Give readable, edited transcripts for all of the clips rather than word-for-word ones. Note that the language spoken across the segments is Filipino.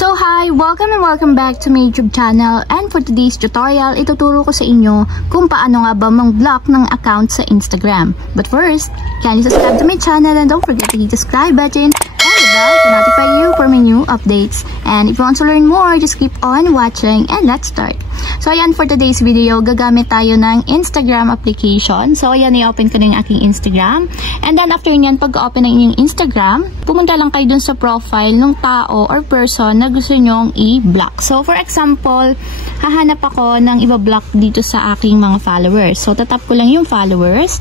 So hi! Welcome and welcome back to my YouTube channel, and for today's tutorial, ituturo ko sa inyo kung paano nga ba mag-block ng account sa Instagram. But first, kindly subscribe to my channel and don't forget to hit the subscribe button and the bell to notify you for my new updates. And if you want to learn more, just keep on watching and let's start. So ayan, for today's video, gagamit tayo ng Instagram application. So ayan, i-open ko na yung aking Instagram. And then after nyan, pag-open ng inyong Instagram, pumunta lang kayo dun sa profile ng tao or person na gusto nyong i-block. So for example, hahanap ako ng i-block dito sa aking mga followers. So tatap ko lang yung followers.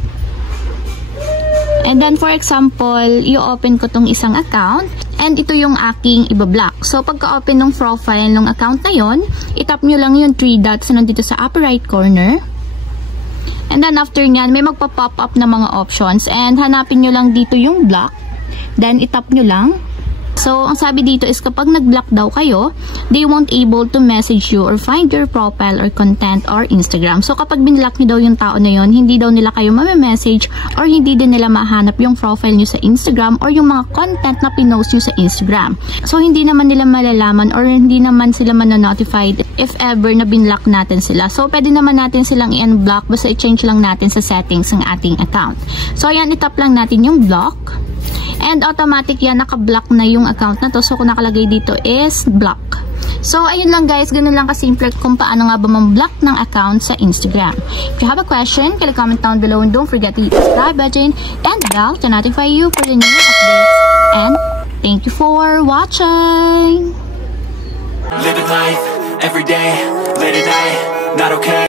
And then for example, i-open ko tong isang account. And ito yung aking ibablock. So, pagka-open ng profile ng account na yon, itap nyo lang yung 3 dots na nandito sa upper right corner. And then after nyan, may magpa-pop up na mga options. And hanapin nyo lang dito yung block. Then, itap nyo lang. So, ang sabi dito is kapag nag-block daw kayo, they won't able to message you or find your profile or content or Instagram. So, kapag binlock nyo daw yung tao na yon, hindi daw nila kayo mamemessage or hindi din nila mahanap yung profile nyo sa Instagram or yung mga content na pinost nyo sa Instagram. So, hindi naman nila malalaman or hindi naman sila mananotified if ever na binlock natin sila. So, pwede naman natin silang i-unblock basta i-change lang natin sa settings ng ating account. So, ayan, itap lang natin yung block. And automatic yan, naka-block na yung account na to. So, kung nakalagay dito is block. So, ayun lang guys. Ganun lang kasimple kung paano nga ba mag-block ng account sa Instagram. If you have a question, can comment down below and don't forget to hit the subscribe button and bell to notify you for the new updates. And thank you for watching! Living life, every day, late at night, not okay.